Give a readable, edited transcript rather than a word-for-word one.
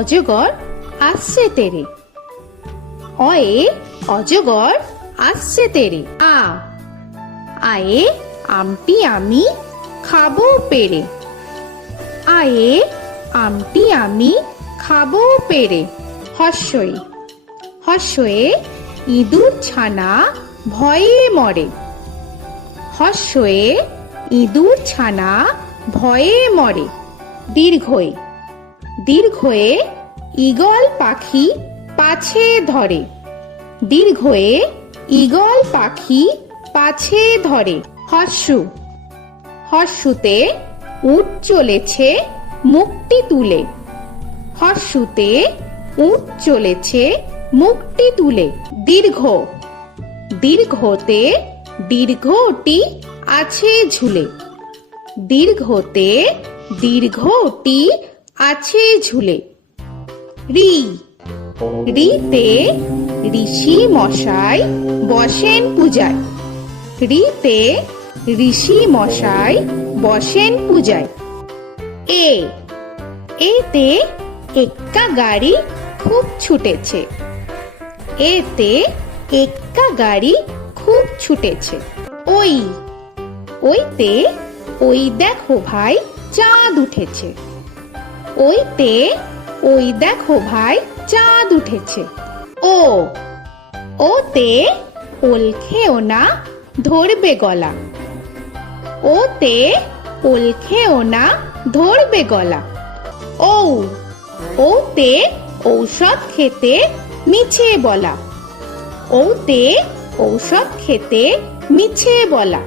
অজগর আসছে তেরে। অয়ে অজগর আসছে তেরে। আয়ে আমটি আমি খাবো পেরে। আয়ে আমটি আমি খাবো পেরে। হর্ষই হর্ষয়ে ইঁদুর ছানা ভয়ে মরে। হর্ষয়ে ইঁদুর ছানা ভয়ে মরে। দীর্ঘয়ে দীর্ঘয়ে ঈগল পাখি পাছে ধরে। দীর্ঘয়ে ঈগল পাখি পাছে ধরে। হর্ষু হর্ষুতে উট চলেছে মুখটি তুলে। হর্ষুতে উট চলেছে মুখটি তুলে। দীর্ঘ দীর্ঘতে দীর্ঘটি আছে ঝুলে। দীর্ঘতে দীর্ঘটি আছে ঝুলে। রি রিতে ঋষি মশাই বসেন পূজায়। রিতে ঋষি মশাই বসেন পূজায়। এতে এক্কা গাড়ি খুব ছুটেছে। এতে এক্কা গাড়ি খুব ছুটেছে। ওইতে ওই দেখো ভাই চাঁদ উঠেছে। ওইতে ওই দেখো ভাই চাঁদ উঠেছে। ওতে ওল খেও না ধরবে গলা। ওতে ওল খেও না ধরবে গলা। ওতে ঔষধ খেতে মিছে বলা। ওতে ঔষধ খেতে মিছে বলা।